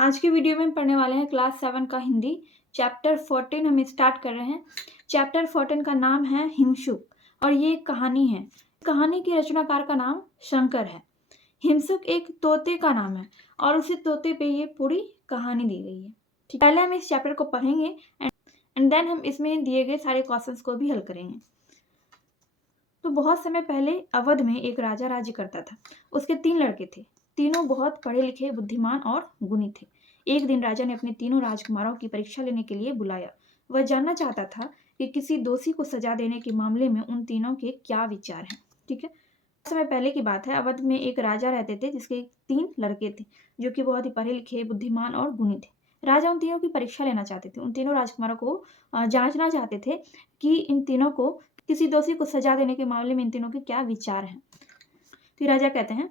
आज की वीडियो में हम पढ़ने वाले हैं क्लास 7 का हिंदी चैप्टर 14 हम स्टार्ट कर रहे हैं। चैप्टर 14 का नाम है हिमशुक और ये एक कहानी है। कहानी के रचनाकार का नाम शंकर है। हिमशुक एक तोते का नाम है और उसी तोते पे ये पूरी कहानी दी गई है। ठीक, पहले हम इस चैप्टर को पढ़ेंगे एंड देन हम इसमें दिए गए सारे क्वेश्चंस को भी हल करेंगे। तो बहुत समय पहले अवध में एक राजा राज्य करता था। उसके 3 लड़के थे। तीनों बहुत पढ़े लिखे, बुद्धिमान और गुणी थे। एक दिन राजा ने अपने तीनों राजकुमारों की परीक्षा लेने के लिए बुलाया। वह जानना चाहता था कि किसी दोषी को सजा देने के मामले में उन तीनों के क्या विचार हैं। ठीक है, समय पहले की बात है। अवध में एक राजा रहते थे जिसके 3 लड़के थे जो कि बहुत ही पढ़े लिखे, बुद्धिमान और गुणी थे। राजा उन तीनों की परीक्षा लेना चाहते थे। उन तीनों राजकुमारों को जांचना चाहते थे कि इन तीनों को किसी दोषी को सजा देने के मामले में इन तीनों के क्या विचार हैं। तो राजा कहते हैं,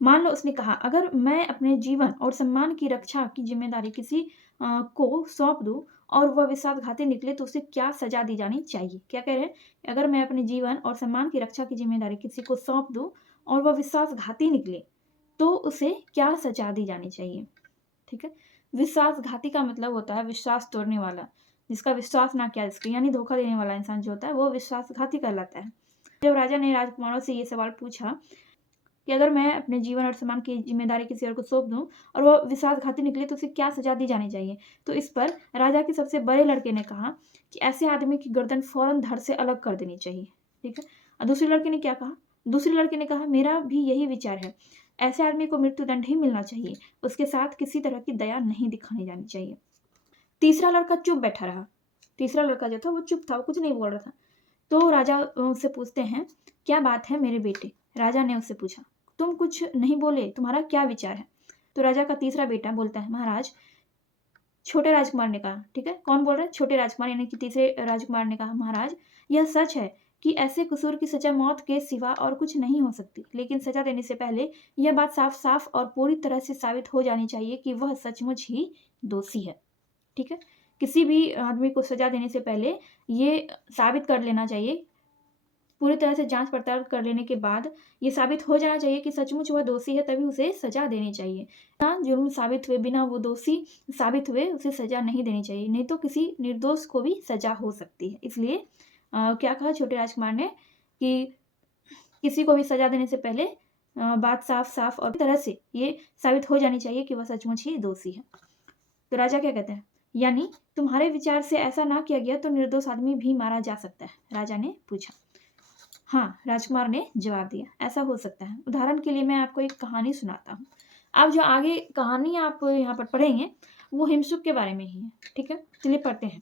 मान लो उसने कहा, अगर मैं अपने जीवन और सम्मान की रक्षा की जिम्मेदारी किसी को सौंप दूं और वह विश्वासघाती निकले तो उसे क्या सजा दी जानी चाहिए। क्या कह रहे हैं, अगर मैं अपने जीवन और सम्मान की रक्षा की जिम्मेदारी किसी को सौंप दूं और वह विश्वासघाती निकले तो उसे क्या सजा दी जानी चाहिए। ठीक है, विश्वासघाती का मतलब होता है विश्वास तोड़ने वाला, जिसका विश्वास ना किया जिसके, यानी धोखा देने वाला इंसान जो होता है वो विश्वासघाती कहलाता है। जब राजा ने राजकुमारों से ये सवाल पूछा कि अगर मैं अपने जीवन और सम्मान की जिम्मेदारी किसी और को सौंप दूं और वो विश्वासघाती निकले तो उसे क्या सजा दी जानी चाहिए, तो इस पर राजा के सबसे बड़े लड़के ने कहा कि ऐसे आदमी की गर्दन फौरन धड़ से अलग कर देनी चाहिए। ठीक है, और दूसरे लड़के ने क्या कहा, दूसरे लड़के ने कहा, मेरा भी यही विचार है, ऐसे आदमी को मृत्युदंड ही मिलना चाहिए, उसके साथ किसी तरह की दया नहीं दिखानी जानी चाहिए। तीसरा लड़का चुप बैठा रहा। तीसरा लड़का जो था वो चुप था, वो कुछ नहीं बोल रहा था। तो राजा उससे पूछते हैं, क्या बात है मेरे बेटे। राजा ने उससे पूछा, तुम कुछ नहीं बोले, तुम्हारा क्या विचार है। तो राजा का तीसरा बेटा बोलता है, महाराज, छोटे राजकुमार ने कहा। ठीक है, कौन बोल रहा है, छोटे राजकुमार यानी कि तीसरे राजकुमार ने कहा, महाराज, यह सच है कि ऐसे कसूर की सजा मौत के सिवा और कुछ नहीं हो सकती, लेकिन सजा देने से पहले यह बात साफ साफ और पूरी तरह से साबित हो जानी चाहिए कि वह सचमुच ही दोषी है। ठीक है, किसी भी आदमी को सजा देने से पहले ये साबित कर लेना चाहिए, पूरी तरह से जांच पड़ताल कर लेने के बाद ये साबित हो जाना चाहिए कि सचमुच वह दोषी है, तभी उसे सजा देनी चाहिए। ना जुर्म साबित हुए बिना वो दोषी साबित हुए उसे सजा नहीं देनी चाहिए, नहीं तो किसी निर्दोष को भी सजा हो सकती है। इसलिए क्या कहा छोटे राजकुमार ने कि किसी को भी सजा देने से पहले बात साफ साफ और तरह से ये साबित हो जानी चाहिए कि वह सचमुच ही दोषी है। तो राजा क्या कहते हैं, यानी तुम्हारे विचार से ऐसा ना किया गया तो निर्दोष आदमी भी मारा जा सकता है। राजा ने पूछा। हाँ, राजकुमार ने जवाब दिया, ऐसा हो सकता है। उदाहरण के लिए मैं आपको एक कहानी सुनाता हूँ। अब जो आगे कहानी आप यहाँ पर पढ़ेंगे वो हिमशुक के बारे में ही है। ठीक है, चलिए पढ़ते हैं।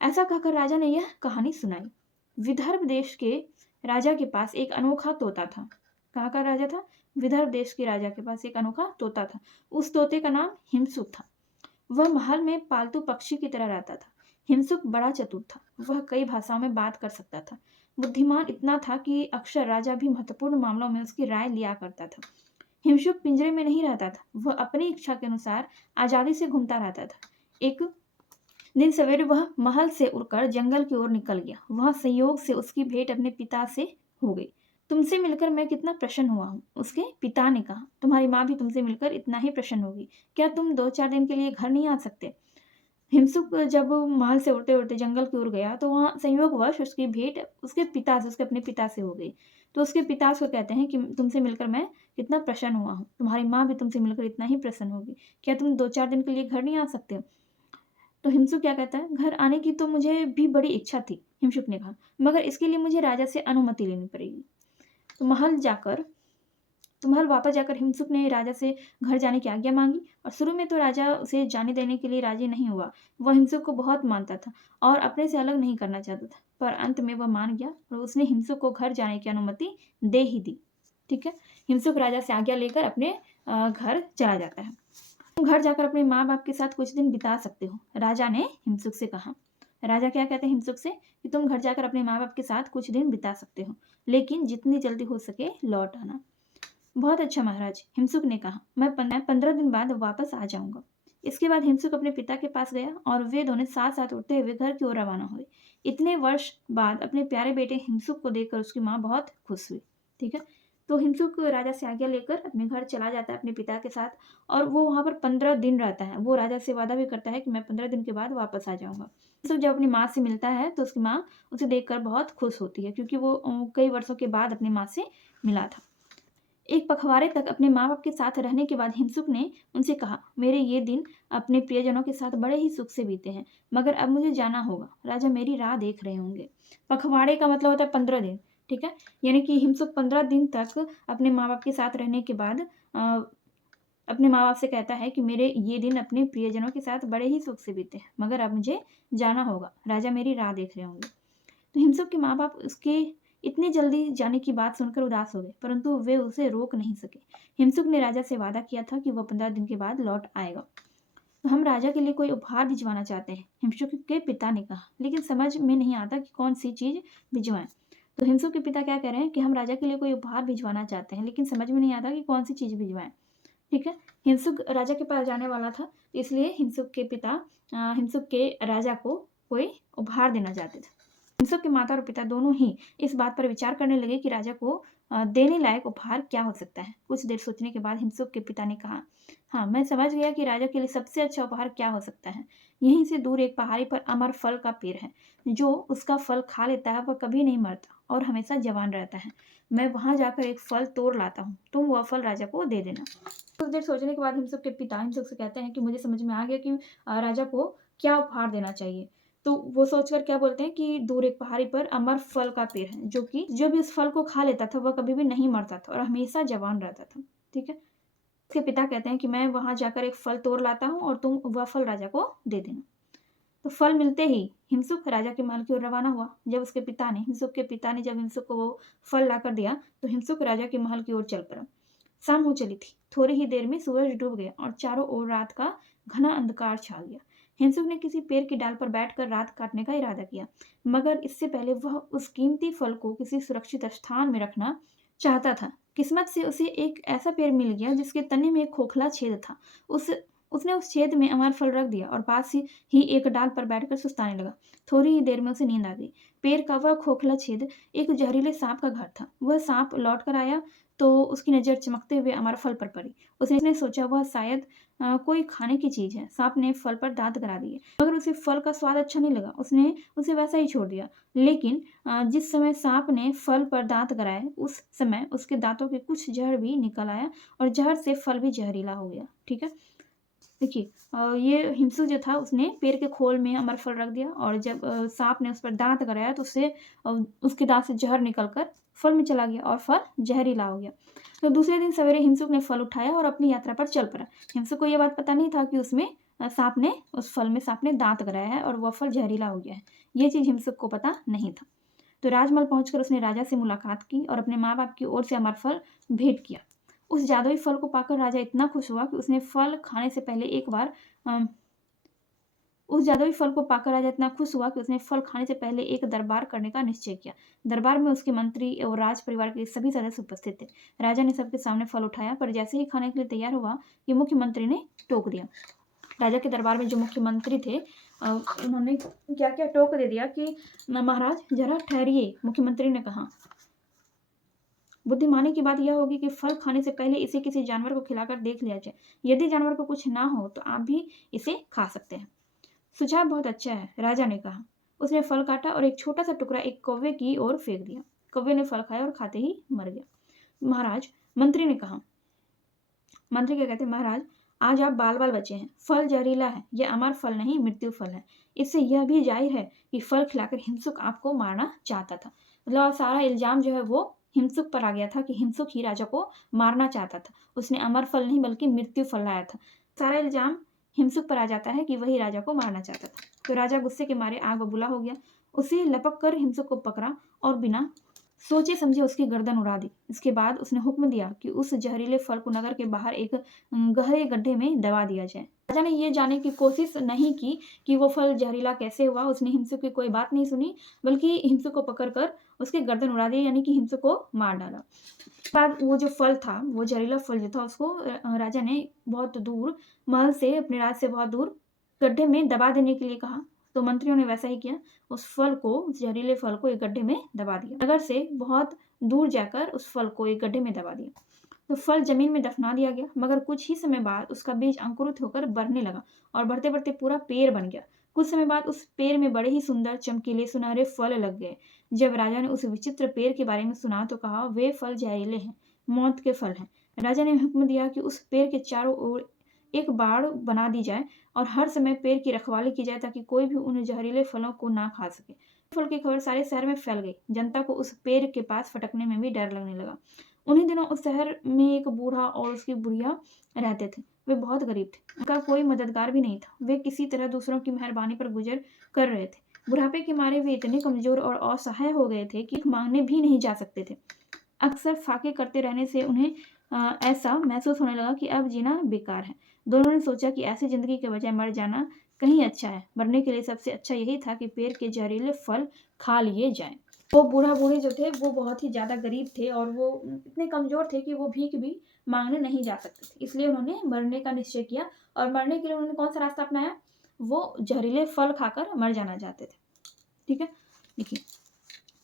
ऐसा कहकर राजा ने यह कहानी सुनाई। विदर्भ देश के राजा के पास एक अनोखा तोता था। कहाँ का राजा था, विदर्भ देश के राजा के पास एक अनोखा तोता था। उस तोते का नाम हिमशुक था। वह महल में पालतू पक्षी की तरह रहता था। हिमशुक बड़ा चतुर था। वह कई भाषाओं में बात कर सकता था। बुद्धिमान इतना था कि अक्सर राजा भी महत्वपूर्ण मामलों में उसकी राय लिया करता था। हिमशुक पिंजरे में नहीं रहता था, वह अपनी इच्छा के अनुसार आजादी से घूमता रहता था। एक दिन सवेरे वह महल से उड़कर जंगल की ओर निकल गया। वहां संयोग से उसकी भेंट अपने पिता से हो गई। तुमसे मिलकर मैं कितना प्रसन्न हुआ हूँ, उसके पिता ने कहा। तुम्हारी माँ भी तुमसे मिलकर इतना ही प्रसन्न होगी। क्या तुम 2-4 दिन के लिए घर नहीं आ सकते। हिमशुक जब महल से उड़ते उड़ते जंगल की ओर गया तो वहाँ संयोगवश उसकी भेंट उसके पिता से, उसके अपने पिता से हो गई। तो उसके पिता उसको कहते हैं कि तुमसे मिलकर मैं कितना प्रसन्न हुआ हूँ, तुम्हारी माँ भी तुमसे मिलकर इतना ही प्रसन्न होगी। क्या तुम 2-4 दिन के लिए घर नहीं आ सकते। तो हिमशुक क्या कहता है, घर आने की तो मुझे भी बड़ी इच्छा थी, हिमशुक ने कहा, मगर इसके लिए मुझे राजा से अनुमति लेनी पड़ेगी। तो महल वापस जाकर हिमशुक ने राजा से घर जाने की आज्ञा मांगी और शुरू में तो राजा उसे जाने देने के लिए राजी नहीं हुआ। वह हिमशुक को बहुत मानता था और अपने से अलग नहीं करना चाहता था, पर अंत में वह मान गया और उसने हिमशुक को घर जाने की अनुमति दे ही दी। ठीक है, हिमशुक राजा से आज्ञा लेकर अपने घर चला जाता है। तुम घर जाकर अपने माँ बाप के साथ कुछ दिन बिता सकते हो, राजा ने हिमशुक से कहा। राजा क्या कहते हैं हिमशुक से कि तुम घर जाकर अपने माँ बाप के साथ कुछ दिन बिता सकते हो, लेकिन जितनी जल्दी हो सके लौट आना। बहुत अच्छा महाराज, हिमशुक ने कहा, मैं 15 दिन बाद वापस आ जाऊंगा। इसके बाद हिमशुक अपने पिता के पास गया और वे दोनों साथ साथ उड़ते हुए घर की ओर रवाना हुए। इतने वर्ष बाद अपने प्यारे बेटे हिमशुक को देखकर उसकी माँ बहुत खुश हुई। ठीक है, तो हिमसुक राजा से आज्ञा लेकर अपने घर चला जाता है अपने पिता के साथ, और वो वहाँ पर 15 दिन रहता है। वो राजा से वादा भी करता है कि मैं 15 दिन के बाद वापस आ जाऊँगा। हिमसुक जब अपनी माँ से मिलता है तो उसकी माँ उसे देखकर बहुत खुश होती है, क्योंकि वो कई वर्षों के बाद अपनी माँ से मिला था। एक पखवाड़े तक अपने माँ-बाप के साथ रहने के बाद हिमसुक ने उनसे कहा, मेरे ये दिन अपने प्रियजनों के साथ बड़े ही सुख से बीते हैं, मगर अब मुझे जाना होगा। राजा मेरी राह देख रहे होंगे। पखवाड़े का मतलब होता है 15 दिन, ठीक है? यानी कि हिमसुक 15 दिन तक अपने माँ-बाप के साथ रहने के बाद अपने माँ-बाप से कहता है कि मेरे ये दिन अपने प्रियजनों के साथ बड़े ही सुख से बीते हैं, मगर अब मुझे जाना होगा। राजा मेरी राह देख रहे होंगे। तो हिमसुक के माँ-बाप उसके इतनी जल्दी जाने की बात सुनकर उदास हो गए, परंतु वे उसे रोक नहीं सके। हिमसुक ने राजा से वादा किया था कि वह 15 दिन के बाद लौट आएगा। तो हम राजा के लिए कोई उपहार भिजवाना चाहते हैं, हिमसुक के पिता ने कहा, लेकिन समझ में नहीं आता कि कौन सी चीज़ भिजवाएं। तो हिमसुक के पिता क्या कह रहे हैं कि हम राजा के लिए कोई उपहार भिजवाना चाहते हैं, लेकिन समझ में नहीं आता कि कौन सी चीज़ भिजवाएं। ठीक है? हिमसुक राजा के पास जाने वाला था, इसलिए हिमसुक के पिता हिमसुक के राजा को कोई उपहार देना चाहते थे। हिमसुक के माता और पिता दोनों ही इस बात पर विचार करने लगे कि राजा को देने लायक उपहार क्या हो सकता है। कुछ देर सोचने के बाद हिमसुक के पिता ने कहा, हाँ, मैं समझ गया कि राजा के लिए सबसे अच्छा उपहार क्या हो सकता है। यहीं से दूर एक पहाड़ी पर अमर फल का पेड़ है, जो उसका फल खा लेता है वह कभी नहीं मरता और हमेशा जवान रहता है। मैं वहां जाकर एक फल तोड़ लाता हूँ, तुम वह फल राजा को दे देना। कुछ देर सोचने के बाद हिमसुक के पिता हिमसुक से कहते हैं कि मुझे समझ में आ गया कि राजा को क्या उपहार देना चाहिए। तो वो सोचकर क्या बोलते हैं कि दूर एक पहाड़ी पर अमर फल का पेड़ है, जो भी उस फल को खा लेता था वह कभी भी नहीं मरता था और हमेशा जवान रहता था। ठीक है? उसके पिता कहते हैं कि मैं वहां जाकर एक फल तोड़ लाता हूँ और तुम वह फल राजा को दे देना। तो फल मिलते ही हिमसुक राजा के महल की ओर रवाना हुआ। हिमसुक के पिता ने जब हिमसुक को वो फल लाकर दिया तो हिमसुक राजा के महल की ओर चल पड़ा। शाम हो चली थी। थोड़ी ही देर में सूरज डूब गया और चारों ओर रात का घना अंधकार छा गया। हिमसुक ने किसी पेड़ की डाल पर बैठकर रात काटने का इरादा किया, मगर इससे पहले वह उस कीमती फल को किसी सुरक्षित स्थान में रखना चाहता था। किस्मत से उसे एक ऐसा पेड़ मिल गया जिसके तने में एक खोखला छेद था। उस उसने उस छेद में अमर फल रख दिया और पास ही एक डाल पर बैठकर सुस्ताने लगा। थोड़ी ही देर में उसे नींद आ गई। पेड़ का वह खोखला छेद एक जहरीले सांप का घर था। वह सांप लौट कर आया तो उसकी नज़र चमकते हुए अमर फल पर पड़ी। उसने सोचा वह शायद कोई खाने की चीज़ है। सांप ने फल पर दांत गड़ा दिए, मगर उसे फल का स्वाद अच्छा नहीं लगा। उसने उसे वैसा ही छोड़ दिया। लेकिन जिस समय सांप ने फल पर दांत गड़ाए, उस समय उसके दांतों के कुछ जहर भी निकल आया और जहर से फल भी जहरीला हो गया। ठीक है? देखिए, ये हिमसू जो था उसने पेड़ के खोल में अमर फल रख दिया और जब सांप ने उस पर दांत गड़ाया तो उसके दांत से जहर निकलकर फल में चला गया और फल जहरीला हो गया। तो दूसरे दिन सवेरे हिमसुक ने फल उठाया और अपनी यात्रा पर चल पड़ा। हिमसुक को यह बात पता नहीं था कि उस फल में सांप ने दांत गड़ाया है और वह फल जहरीला हो गया है। ये चीज़ हिमसुक को पता नहीं था। तो राजमहल पहुंचकर उसने राजा से मुलाकात की और अपने माँ बाप की ओर से अमर फल भेंट किया। उस जादुई फल को पाकर राजा इतना खुश हुआ कि उसने फल खाने से पहले एक बार अम, उस जादुई फल को पाकर राजा इतना खुश हुआ कि उसने फल खाने से पहले एक दरबार करने का निश्चय किया। दरबार में उसके मंत्री और राज परिवार के सभी सदस्य उपस्थित थे। राजा ने सबके सामने फल उठाया, पर जैसे ही खाने के लिए तैयार हुआ कि मुख्यमंत्री ने टोक दिया। राजा के दरबार में जो मुख्यमंत्री थे उन्होंने क्या क्या टोक दे दिया कि महाराज जरा ठहरिए। मुख्यमंत्री ने कहा, बुद्धिमानी की बात यह होगी कि फल खाने से पहले इसे किसी जानवर को खिलाकर देख लिया जाए। यदि जानवर को कुछ ना हो तो आप भी इसे खा सकते हैं। सुझाव बहुत अच्छा है, राजा ने कहा। उसने फल काटा और एक छोटा सा टुकड़ा एक कौवे की ओर फेंक दिया। कौवे ने फल खाया और खाते ही मर गया। महाराज, मंत्री ने कहा। मंत्री क्या कहते हैं, महाराज आज आप बाल बाल बचे हैं। फल जहरीला है, यह अमर फल नहीं मृत्यु फल है। इससे यह भी जाहिर है कि फल खिलाकर हिमसुक आपको मारना चाहता था। मतलब सारा इल्जाम जो है वो हिमसुक पर आ गया था कि हिमसुक ही राजा को मारना चाहता था। उसने अमर फल नहीं बल्कि मृत्यु फल लाया था। सारा इल्जाम हिमसुक पर आ जाता है कि वही राजा को मारना चाहता था। तो राजा गुस्से के मारे आग बबूला हो गया। उसे लपक कर हिमसुक को पकड़ा और बिना सोचे समझे उसकी गर्दन उड़ा दी। इसके बाद उसने हुक्म दिया कि उस जहरीले फल को नगर के बाहर एक गहरे गड्ढे में दबा दिया जाए। राजा ने यह जानने की कोशिश नहीं की कि वो फल जहरीला कैसे हुआ। उसने हिमसुक की कोई बात नहीं सुनी, बल्कि हिमसुक को पकड़कर उसके गर्दन उड़ा दी, यानी कि हिमसुक को मार डाला। बाद वो जो फल था, वो जहरीला फल जो था, उसको राजा ने बहुत दूर महल से, अपने राज से बहुत दूर गड्ढे में दबा देने के लिए कहा। तो मंत्रियों ने वैसा ही किया, उस फल को, उस जहरीले फल को एक गड्ढे में दबा दिया। नगर से बहुत दूर जाकर उस फल को एक गड्ढे में दबा दिया। तो फल जमीन में दफना दिया गया, मगर कुछ ही समय बाद उसका बीज अंकुरित होकर बढ़ने लगा और बढ़ते बढ़ते पूरा पेड़ बन गया। कुछ समय बाद उस पेड़ में बड़े ही सुंदर चमकीले सुनहरे फल लग गए। जब राजा ने उस विचित्र पेड़ के बारे में सुना तो कहा, वे फल जहरीले हैं, मौत के फल हैं। राजा ने हुक्म दिया कि उस पेड़ के चारों ओर एक बाड़ बना दी जाए और हर समय पेड़ की रखवाली की जाए ताकि कोई भी उन जहरीले फलों को ना खा सके। फल की खबर सारे शहर में फैल गई। जनता को उस पेड़ के पास फटकने में भी डर लगने लगा। उन्हीं दिनों उस शहर में एक बूढ़ा और उसकी बुढ़िया रहते थे। वे बहुत गरीब थे, उनका कोई मददगार भी नहीं था। वे किसी तरह दूसरों की मेहरबानी पर गुजर कर रहे थे। बुढ़ापे के मारे वे इतने कमजोर और असहाय हो गए थे कि मांगने भी नहीं जा सकते थे। अक्सर फाके करते रहने से उन्हें ऐसा महसूस होने लगा कि अब जीना बेकार है। दोनों ने सोचा कि ऐसी जिंदगी के बजाय मर जाना कहीं अच्छा है। मरने के लिए सबसे अच्छा यही था कि पेड़ के जहरीले फल खा लिए जाएं। वो बूढ़ा बूढ़ी जो थे वो बहुत ही ज़्यादा गरीब थे और वो इतने कमज़ोर थे कि वो भीख भी मांगने नहीं जा सकते थे। इसलिए उन्होंने मरने का निश्चय किया और मरने के लिए उन्होंने कौन सा रास्ता अपनाया? वो जहरीले फल खाकर मर जाना चाहते थे। ठीक है, देखिए,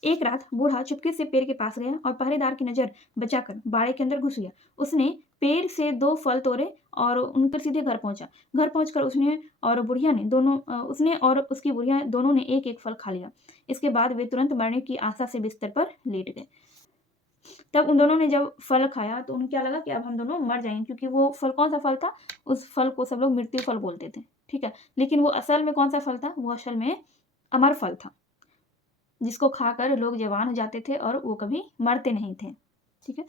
एक रात बूढ़ा चुपके से पेड़ के पास गया और पहरेदार की नजर बचाकर बाड़े के अंदर घुस गया। उसने पेड़ से 2 फल तोड़े और उनकर सीधे घर पहुंचा। घर पहुंचकर उसने और बुढ़िया ने दोनों उसने और उसकी बुढ़िया दोनों ने एक एक फल खा लिया। इसके बाद वे तुरंत मरने की आशा से बिस्तर पर लेट गए। तब उन दोनों ने जब फल खाया तो उन्हें क्या लगा कि अब हम दोनों मर जाएंगे, क्योंकि वो फल कौन सा फल था? उस फल को सब लोग मृत्यु फल बोलते थे। ठीक है, लेकिन वो असल में कौन सा फल था? वो असल में अमर फल था, जिसको खाकर लोग जवान हो जाते थे और वो कभी मरते नहीं थे। ठीक है,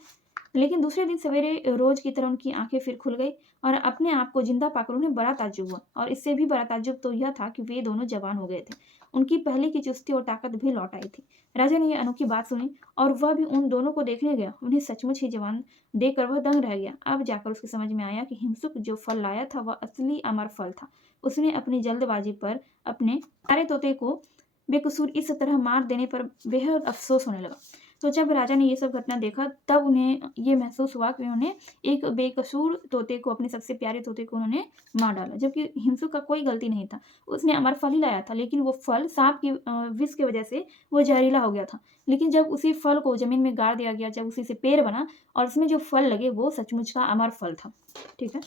लेकिन दूसरे दिन सवेरे रोज की तरह उनकी आंखें फिर खुल गई और अपने आप को जिंदा पाकर उन्हें बड़ा ताज्जुब हुआ। और इससे भी बड़ा ताज्जुब तो यह था कि वे दोनों जवान हो गए थे। उनकी पहले की चुस्ती और ताकत भी लौट आई थी। राजा ने यह अनोखी बात सुनी और वह भी उन दोनों को देखने गया। उन्हें सचमुच ही जवान देखकर वह दंग रह गया। अब जाकर उसकी समझ में आया कि हिमसुक जो फल लाया था वह असली अमर फल था। उसने अपनी जल्दबाजी पर अपने प्यारे तोते को बेकसूर इस तरह मार देने पर बेहद अफसोस होने लगा। तो जब राजा ने ये सब घटना देखा तब उन्हें ये महसूस हुआ कि उन्होंने एक बेकसूर तोते को, अपने सबसे प्यारे तोते को उन्होंने मार डाला, जबकि हिमसुक का कोई गलती नहीं था। उसने अमर फल ही लाया था, लेकिन वो फल सांप की विष की वजह से वो जहरीला हो गया था। लेकिन जब उसी फल को जमीन में गाड़ दिया गया, जब उसी से पेड़ बना और उसमें जो फल लगे वो सचमुच का अमर फल था। ठीक है,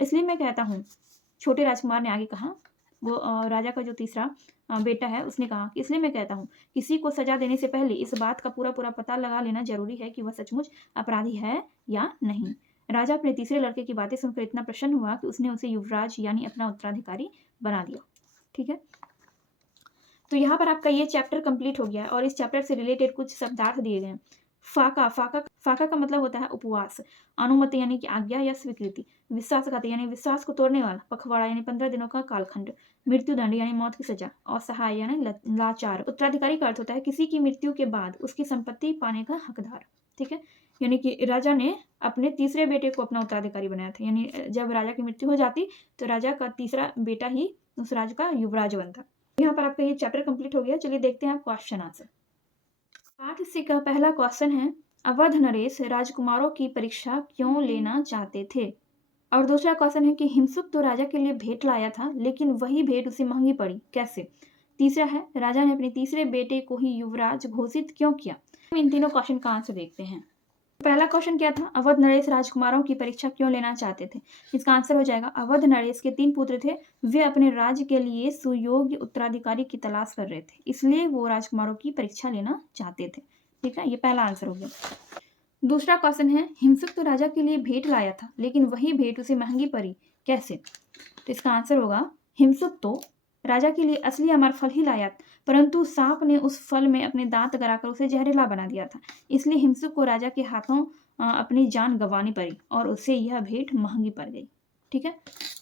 इसलिए मैं कहता हूँ, छोटे राजकुमार ने आगे कहा, वो राजा का जो तीसरा बेटा है उसने कहा कि इसलिए मैं कहता हूँ, किसी को सजा देने से पहले इस बात का पूरा पूरा पता लगा लेना जरूरी है कि वह सचमुच अपराधी है या नहीं। राजा अपने तीसरे लड़के की बातें सुनकर इतना प्रसन्न हुआ कि उसने उसे युवराज यानी अपना उत्तराधिकारी बना दिया। ठीक है, तो यहाँ पर आपका ये चैप्टर कंप्लीट हो गया है और इस चैप्टर से रिलेटेड कुछ शब्दार्थ दिए गए हैं। फाका फाका फाका का मतलब होता है उपवास। अनुमति यानी कि आज्ञा या स्वीकृति। विश्वासघाती यानी विश्वास को तोड़ने वाला। पखवाड़ा यानी 15 दिनों का कालखंड। मृत्युदंड यानी मौत की सजा। असहाय यानी लाचार। उत्तराधिकारी का अर्थ होता है किसी की मृत्यु के बाद उसकी संपत्ति पाने का हकदार। ठीक है, यानी कि राजा ने अपने तीसरे बेटे को अपना उत्तराधिकारी बनाया था। यानी जब राजा की मृत्यु हो जाती तो राजा का तीसरा बेटा ही उस राज्य का युवराज बनता। यहाँ पर आपका ये चैप्टर कंप्लीट हो गया। चलिए देखते हैं क्वेश्चन आंसर। पाठ से का पहला क्वेश्चन है, अवध नरेश राजकुमारों की परीक्षा क्यों लेना चाहते थे? और दूसरा क्वेश्चन है कि हिमसुक तो राजा के लिए भेंट लाया था, लेकिन वही भेंट उसे महंगी पड़ी, कैसे? तीसरा है, राजा ने अपने तीसरे बेटे को ही युवराज घोषित क्यों किया? इन तीनों क्वेश्चन का आंसर देखते हैं। पहला क्वेश्चन क्या था? अवध नरेश राजकुमारों की परीक्षा क्यों लेना चाहते थे? इसका आंसर हो जाएगा, अवध नरेश के 3 पुत्र थे। वे अपने राज्य के लिए सुयोग्य उत्तराधिकारी की तलाश कर रहे थे, इसलिए वो राजकुमारों की परीक्षा लेना चाहते थे। ठीक है, ये पहला आंसर हो गया। दूसरा क्वेश्चन है, हिमसुक तो राजा के लिए भेंट लाया था, लेकिन वही भेंट उसे महंगी पड़ी, कैसे? तो इसका आंसर होगा, हिमसुक तो राजा के लिए असली अमर फल ही लाया, परंतु सांप ने उस फल में अपने दांत गराकर उसे जहरीला बना दिया था, इसलिए हिमसुक को राजा के हाथों अपनी जान गंवानी पड़ी और उसे यह भेंट महंगी पड़ गई। ठीक है,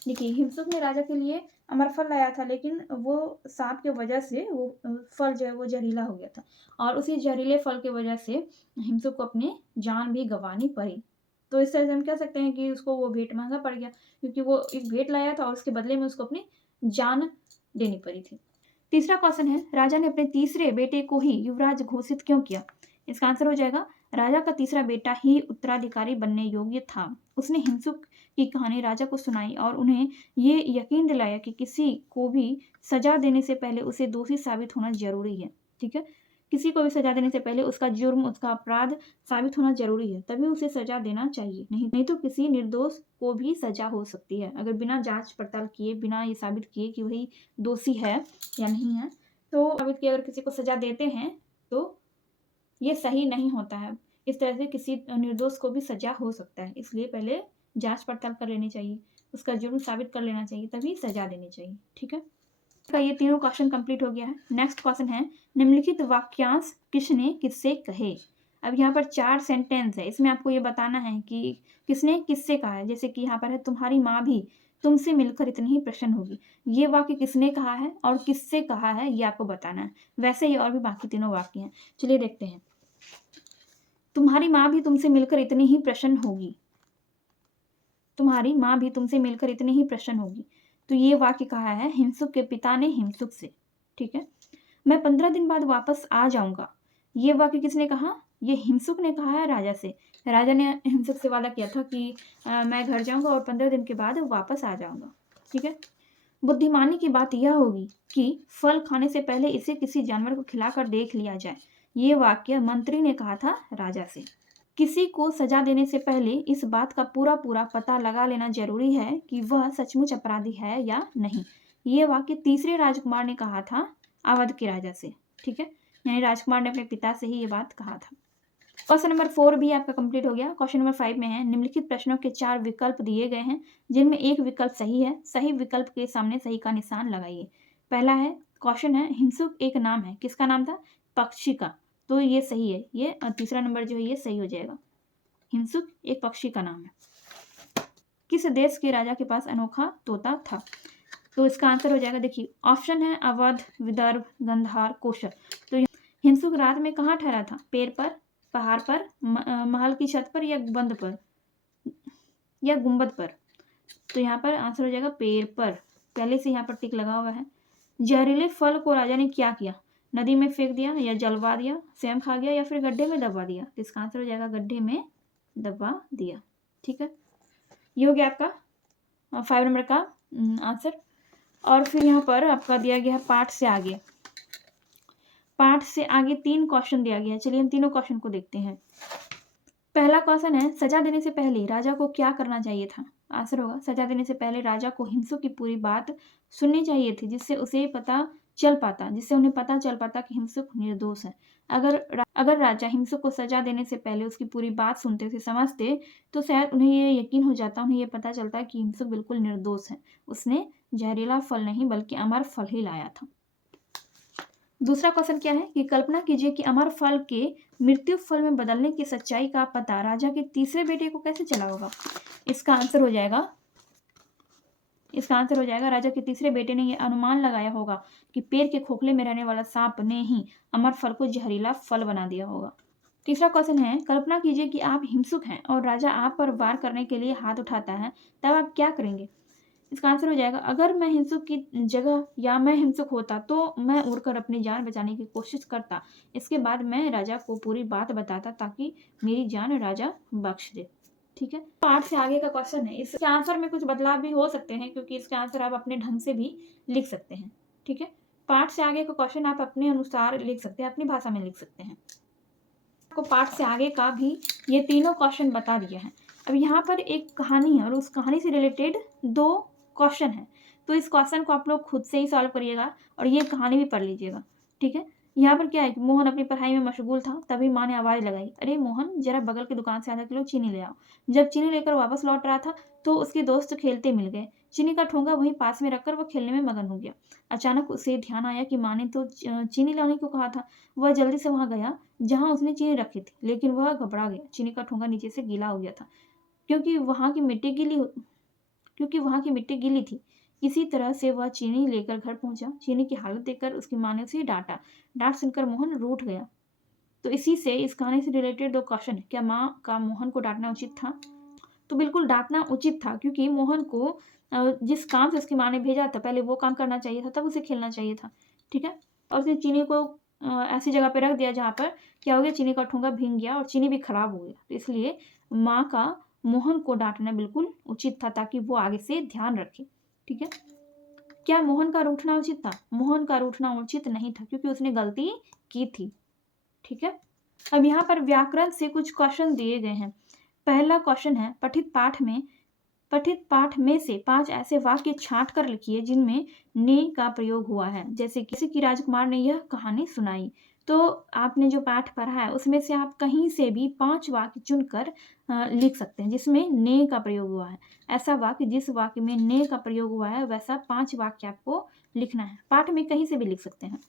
देखिए, हिमसुक ने राजा के लिए अमर फल लाया था, लेकिन वो सांप की वजह से वो फल जो है वो जहरीला हो गया था और उसी जहरीले फल की वजह से हिमसुक को अपनी जान भी गंवानी पड़ी। तो इस तरह से हम कह सकते हैं कि उसको वो भेंट महंगा पड़ गया, क्योंकि वो एक भेंट लाया था और उसके बदले में उसको अपनी जान देनी पड़ी थी। तीसरा क्वेश्चन है, राजा ने अपने तीसरे बेटे को ही युवराज घोषित क्यों किया? इसका आंसर हो जाएगा, राजा का तीसरा बेटा ही उत्तराधिकारी बनने योग्य था। उसने हिमसुक की कहानी राजा को सुनाई और उन्हें ये यकीन दिलाया कि किसी को भी सजा देने से पहले उसे दोषी साबित होना ज़रूरी है। ठीक है? किसी को भी सजा देने से पहले उसका जुर्म, उसका अपराध साबित होना ज़रूरी है, तभी उसे सजा देना चाहिए। नहीं तो किसी निर्दोष को भी सजा हो सकती है। अगर बिना जाँच पड़ताल किए, बिना ये साबित किए कि वही दोषी है या नहीं है, तो साबित किए अगर किसी को सजा देते हैं, तो ये सही नहीं होता है। इस तरह से किसी निर्दोष को भी सजा हो सकता है। इसलिए पहले जाँच पड़ताल कर लेनी चाहिए, उसका जुर्म साबित कर लेना चाहिए, तभी सजा देनी चाहिए। ठीक है? का ये तीनों क्वेश्चन कंप्लीट हो गया है। नेक्स्ट क्वेश्चन है, निम्नलिखित वाक्यांश किसने किससे कहे। अब यहाँ पर 4 सेंटेंस है, इसमें आपको ये बताना है कि किसने किससे कहा है। जैसे कि यहाँ पर है, तुम्हारी माँ भी तुमसे मिलकर इतनी ही प्रसन्न होगी। ये वाक्य किसने कहा है और किससे कहा है, ये आपको बताना है। वैसे ही और भी बाकी तीनों वाक्य हैं। चलिए देखते हैं। तुम्हारी माँ भी तुमसे मिलकर इतनी ही प्रसन्न होगी। तुम्हारी माँ भी तुमसे मिलकर इतनी ही प्रसन्न होगी। तो ये वाक्य कहा है हिमसुक के पिता ने हिमसुक से। ठीक है? मैं 15 दिन बाद वापस आ जाऊंगा। ये वाक्य किसने कहा? ये हिमसुक ने कहा है राजा से। राजा ने हिमसुक से वादा किया था कि मैं घर जाऊंगा और 15 दिन के बाद वापस आ जाऊंगा। ठीक है? बुद्धिमानी की बात यह होगी कि फल खाने से पहले इसे किसी जानवर को खिलाकर देख लिया जाए। ये वाक्य मंत्री ने कहा था राजा से। किसी को सजा देने से पहले इस बात का पूरा पूरा पता लगा लेना जरूरी है कि वह सचमुच अपराधी है या नहीं। ये वाक्य तीसरे राजकुमार ने कहा था अवध के राजा से। ठीक है? यानी राजकुमार ने अपने पिता से ही ये बात कहा था। क्वेश्चन नंबर 4 भी आपका कंप्लीट हो गया। क्वेश्चन नंबर 5 में है, निम्नलिखित प्रश्नों के 4 विकल्प दिए गए हैं जिनमें एक विकल्प सही है। सही विकल्प के सामने सही का निशान लगाइए। पहला है क्वेश्चन है, हिमसुक एक नाम है। किसका नाम था? पक्षी का। तो ये सही है। ये तीसरा नंबर जो है ये सही हो जाएगा। हिमसुक एक पक्षी का नाम है। किस देश के राजा के पास अनोखा तोता था? तो इसका आंसर हो जाएगा, देखिए ऑप्शन है अवध, विदर्भ, गंधार, कोशल। तो हिमसुक रात में कहाँ ठहरा था? पेड़ पर, पहाड़ पर, महल की छत पर या बंद पर या गुंबद पर? तो यहाँ पर आंसर हो जाएगा पेड़ पर। पहले से यहाँ पर टिक लगा हुआ है। जहरीले फल को राजा ने क्या किया? नदी में फेंक दिया या जलवा दिया, स्वयं खा गया या फिर गड्ढे में दबा दिया? तो इसका आंसर हो जाएगा गड्ढे में दबा दिया। ठीक है? ये हो गया आपका 5 नंबर का आंसर। और फिर यहाँ पर आपका दिया गया है पाठ से आगे। पाठ से आगे 3 क्वेश्चन दिया गया है। चलिए हम तीनों क्वेश्चन को देखते हैं। पहला क्वेश्चन है, सजा देने से पहले राजा को क्या करना चाहिए था? आंसर होगा, सजा देने से पहले राजा को हिमसुक की पूरी बात सुननी चाहिए थी, जिससे उन्हें पता चल पाता कि हिमसुक निर्दोष है। अगर राजा हिमसुक को सजा देने से पहले उसकी पूरी बात सुनते थे, समझते, तो शायद उन्हें ये यकीन हो जाता, उन्हें ये पता चलता कि हिमसुक बिल्कुल निर्दोष है। उसने जहरीला फल नहीं बल्कि अमर फल ही लाया था। दूसरा क्वेश्चन क्या है कि कल्पना कीजिए कि अमर फल के मृत्यु फल में बदलने की सच्चाई का पता राजा के तीसरे बेटे को कैसे चला होगा? इसका आंसर हो जाएगा राजा के तीसरे बेटे ने यह अनुमान लगाया होगा कि पेड़ के खोखले में रहने वाला सांप ने ही अमर फल को जहरीला फल बना दिया होगा। तीसरा क्वेश्चन है, कल्पना कीजिए कि आप हिमसुक हैं और राजा आप पर वार करने के लिए हाथ उठाता है, तब आप क्या करेंगे? इसका आंसर हो जाएगा, अगर मैं हिमसुक की जगह या मैं हिमसुक होता तो मैं उड़कर अपनी जान बचाने की कोशिश करता। इसके बाद मैं राजा को पूरी बात बताता ताकि मेरी जान राजा बख्श दे। ठीक है? पाठ से आगे का क्वेश्चन है, इसके आंसर में कुछ बदलाव भी हो सकते हैं क्योंकि इसके आंसर आप अपने ढंग से भी लिख सकते हैं। ठीक है? पाठ से आगे का क्वेश्चन आप अपने अनुसार लिख सकते हैं, अपनी भाषा में लिख सकते हैं। आपको पाठ से आगे का भी ये तीनों क्वेश्चन बता दिया है। अब यहाँ पर एक कहानी है और उस कहानी से रिलेटेड 2 क्वेश्चन है, तो इस क्वेश्चन को आप लोग खुद से ही सॉल्व करिएगा और ये कहानी भी पढ़ लीजिएगा। ठीक है? यहाँ पर क्या है कि मोहन अपनी पढ़ाई में मशगूल था, तभी माँ ने आवाज़ लगाई, अरे मोहन जरा बगल की दुकान से आधा किलो चीनी ले आओ। जब चीनी लेकर वापस लौट रहा था तो उसके दोस्त खेलते मिल गए। चीनी का ठोंगा वहीं पास में रखकर वह खेलने में मगन हो गया। अचानक उसे ध्यान आया कि माँ ने तो चीनी लाने को कहा था। वह जल्दी से वहां गया जहां उसने चीनी रखी थी, लेकिन वह घबरा गया। चीनी का ठोंगा नीचे से गीला हो गया था क्योंकि वहां की मिट्टी गीली थी। किसी तरह से वह चीनी लेकर घर पहुंचा। चीनी की हालत देखकर उसकी माँ ने उसे डांटा। डांट सुनकर मोहन रूठ गया। तो इसी से इस कहानी से रिलेटेड 2 क्वेश्चन है, क्या माँ का मोहन को डांटना उचित था? तो बिल्कुल डांटना उचित था क्योंकि मोहन को जिस काम से उसकी माँ ने भेजा था पहले वो काम करना चाहिए था, तब उसे खेलना चाहिए था। ठीक है? और उसने चीनी को ऐसी जगह पे रख दिया जहाँ पर क्या हो गया, चीनी का ठोंगा भीग गया और चीनी भी खराब हो गया। तो इसलिए माँ का मोहन को डांटना बिल्कुल उचित था ताकि वो आगे से ध्यान रखे। ठीक है, क्या मोहन का रूठना उचित था? मोहन का रूठना उचित नहीं था क्योंकि उसने गलती की थी। ठीक है, अब यहाँ पर व्याकरण से कुछ क्वेश्चन दिए गए हैं। पहला क्वेश्चन है, पठित पाठ में से 5 ऐसे वाक्य छांट कर लिखिए जिनमें ने का प्रयोग हुआ है। जैसे कि राजकुमार ने यह कहानी सुनाई। तो आपने जो पाठ पढ़ा है उसमें से आप कहीं से भी 5 वाक्य चुनकर लिख सकते हैं जिसमें ने का प्रयोग हुआ है। ऐसा वाक्य जिस वाक्य में ने का प्रयोग हुआ है वैसा 5 वाक्य आपको लिखना है। पाठ में कहीं से भी लिख सकते हैं।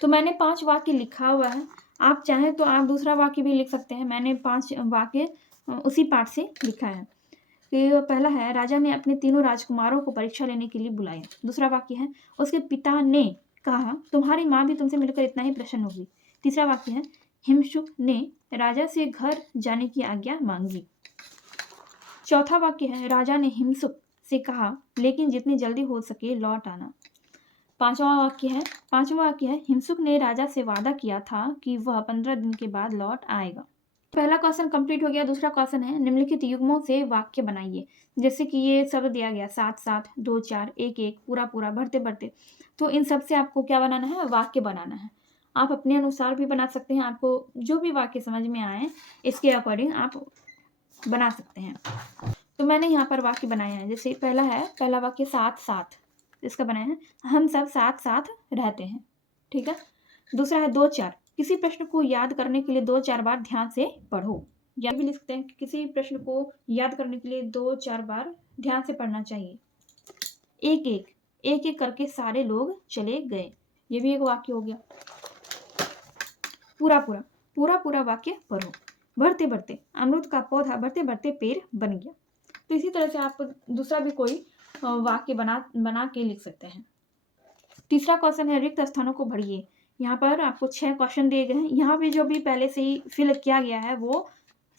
तो मैंने 5 वाक्य लिखा हुआ है, आप चाहें तो आप दूसरा वाक्य भी लिख सकते हैं। मैंने 5 वाक्य उसी पाठ से लिखा है। कि पहला है, राजा ने अपने तीनों राजकुमारों को परीक्षा लेने के लिए बुलाया। दूसरा वाक्य है, उसके पिता ने कहा तुम्हारी माँ भी तुमसे मिलकर इतना ही प्रसन्न होगी। तीसरा वाक्य है, हिमशुक ने राजा से घर जाने की आज्ञा मांगी। चौथा वाक्य है, राजा ने हिमशुक से कहा लेकिन जितनी जल्दी हो सके लौट आना। पांचवा वाक्य है, हिमशुक ने राजा से वादा किया था कि वह 15 दिन के बाद लौट आएगा। पहला क्वेश्चन कंप्लीट हो गया। दूसरा क्वेश्चन है, निम्नलिखित युग्मों से वाक्य बनाइए। जैसे कि ये शब्द दिया गया 7-7, 2-4, 1-1, पूरा-पूरा, भरते-भरते। तो इन सब से आपको क्या बनाना है? वाक्य बनाना है। आप अपने अनुसार भी बना सकते हैं, आपको जो भी वाक्य समझ में आए इसके अकॉर्डिंग आप बना सकते हैं। तो मैंने यहाँ पर वाक्य बनाए हैं। जैसे पहला वाक्य 7-7, इसका बनाया है, हम सब साथ-साथ रहते हैं। ठीक है। दूसरा है 2-4, किसी प्रश्न को याद करने के लिए 2-4 बार ध्यान से पढ़ो। या भी लिख सकते हैं कि किसी प्रश्न को याद करने के लिए 2-4 बार ध्यान से पढ़ना चाहिए। 1-1 करके सारे लोग चले गए, ये भी एक वाक्य हो गया। पूरा वाक्य पढ़ो। बढ़ते अमरूद का पौधा बढ़ते पेड़ बन गया। तो इसी तरह से आप दूसरा भी कोई वाक्य बना के लिख सकते हैं। तीसरा क्वेश्चन है, रिक्त स्थानों को भरिए। यहाँ पर आपको 6 क्वेश्चन दिए गए हैं। यहाँ पे जो भी पहले से ही फिल किया गया है वो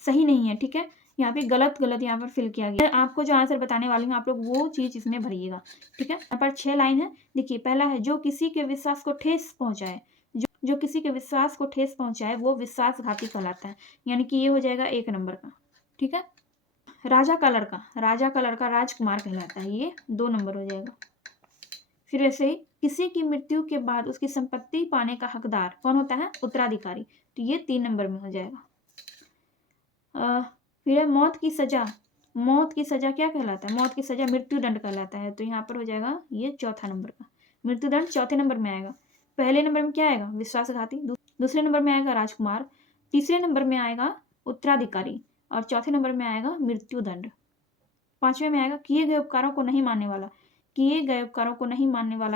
सही नहीं है। ठीक है, यहाँ पे गलत यहाँ पर फिल किया गया है। आपको जो आंसर बताने वाली हूँ आप लोग वो चीज़ इसमें भरिएगा। ठीक है, यहाँ पर 6 लाइन है। देखिए, पहला है, जो किसी के विश्वास को ठेस पहुँचाए, जो किसी के विश्वास को ठेस पहुँचाए वो विश्वासघाती कहलाता है। यानी कि ये हो जाएगा 1 नंबर का। ठीक है, राजा का लड़का राजकुमार कहलाता है, ये 2 नंबर हो जाएगा। फिर ऐसे ही, किसी की मृत्यु के बाद उसकी संपत्ति पाने का हकदार कौन होता है? उत्तराधिकारी। तो ये 3 नंबर में हो जाएगा। फिर है, मौत की सजा क्या कहलाता है? मौत की सजा मृत्युदंड कहलाता है। तो यहाँ पर हो जाएगा ये 4था नंबर का। मृत्युदंड 4थे नंबर में आएगा। पहले नंबर में क्या आएगा? विश्वासघाती। दूसरे नंबर में आएगा राजकुमार। तीसरे नंबर में आएगा उत्तराधिकारी और चौथे नंबर में आएगा मृत्युदंड। 5वें में आएगा किए गए उपकारों को नहीं मानने वाला।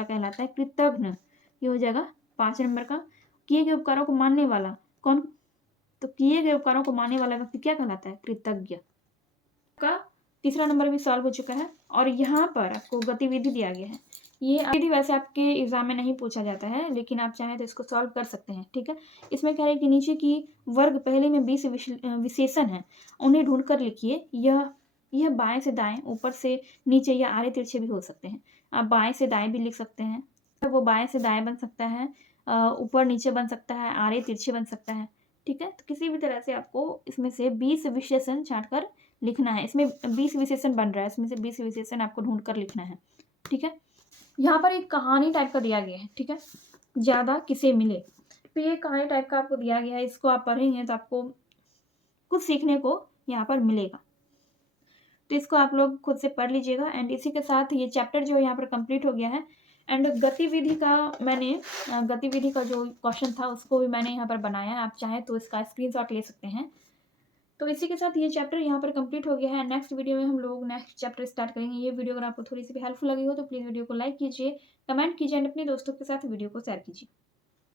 कहलाता है कृतघ्न। ये हो जाएगा 5 नंबर का। किए गए उपकारों को मानने वाला कौन? तो किए गए उपकारों को मानने वाला व्यक्ति क्या कहलाता है? कृतज्ञ। का तीसरा नंबर भी सॉल्व हो चुका है। और यहाँ पर आपको गतिविधि दिया गया है। ये गतिविधि वैसे आपके एग्जाम में नहीं पूछा जाता है, लेकिन आप चाहें तो इसको सॉल्व कर सकते हैं। ठीक है, इसमें कह रहे हैं कि नीचे की वर्ग पहले में 20 विशेषण हैं, उन्हें ढूंढ कर लिखिए। यह बाएं से दाएं, ऊपर से नीचे या आड़े तिरछे भी हो सकते हैं। आप बाएं से दाएं भी लिख सकते हैं, वो बाएं से दाएं बन सकता है, ऊपर नीचे बन सकता है, आड़े तिरछे बन सकता है। ठीक है, तो किसी भी तरह से आपको इसमें से 20 विशेषण छांट कर लिखना है। इसमें 20 विशेषण बन रहा है, इसमें से 20 विशेषण आपको ढूंढ कर लिखना है। ठीक है, यहाँ पर एक कहानी टाइप का दिया गया है। ठीक है, ज़्यादा किसे मिले। तो ये कहानी टाइप का आपको दिया गया है, इसको आप पढ़ेंगे तो आपको कुछ सीखने को यहाँ पर मिलेगा। तो इसको आप लोग खुद से पढ़ लीजिएगा। एंड इसी के साथ ये चैप्टर जो यहाँ पर कंप्लीट हो गया है। एंड गतिविधि का जो क्वेश्चन था उसको भी मैंने यहाँ पर बनाया है, आप चाहें तो इसका स्क्रीनशॉट ले सकते हैं। तो इसी के साथ ये चैप्टर यहाँ पर कंप्लीट हो गया है। नेक्स्ट वीडियो में हम लोग नेक्स्ट चैप्टर स्टार्ट करेंगे। ये वीडियो अगर आपको थोड़ी सी भी हेल्पफुल लगी हो तो प्लीज़ वीडियो को लाइक कीजिए, कमेंट कीजिए एंड अपने दोस्तों के साथ वीडियो को शेयर कीजिए।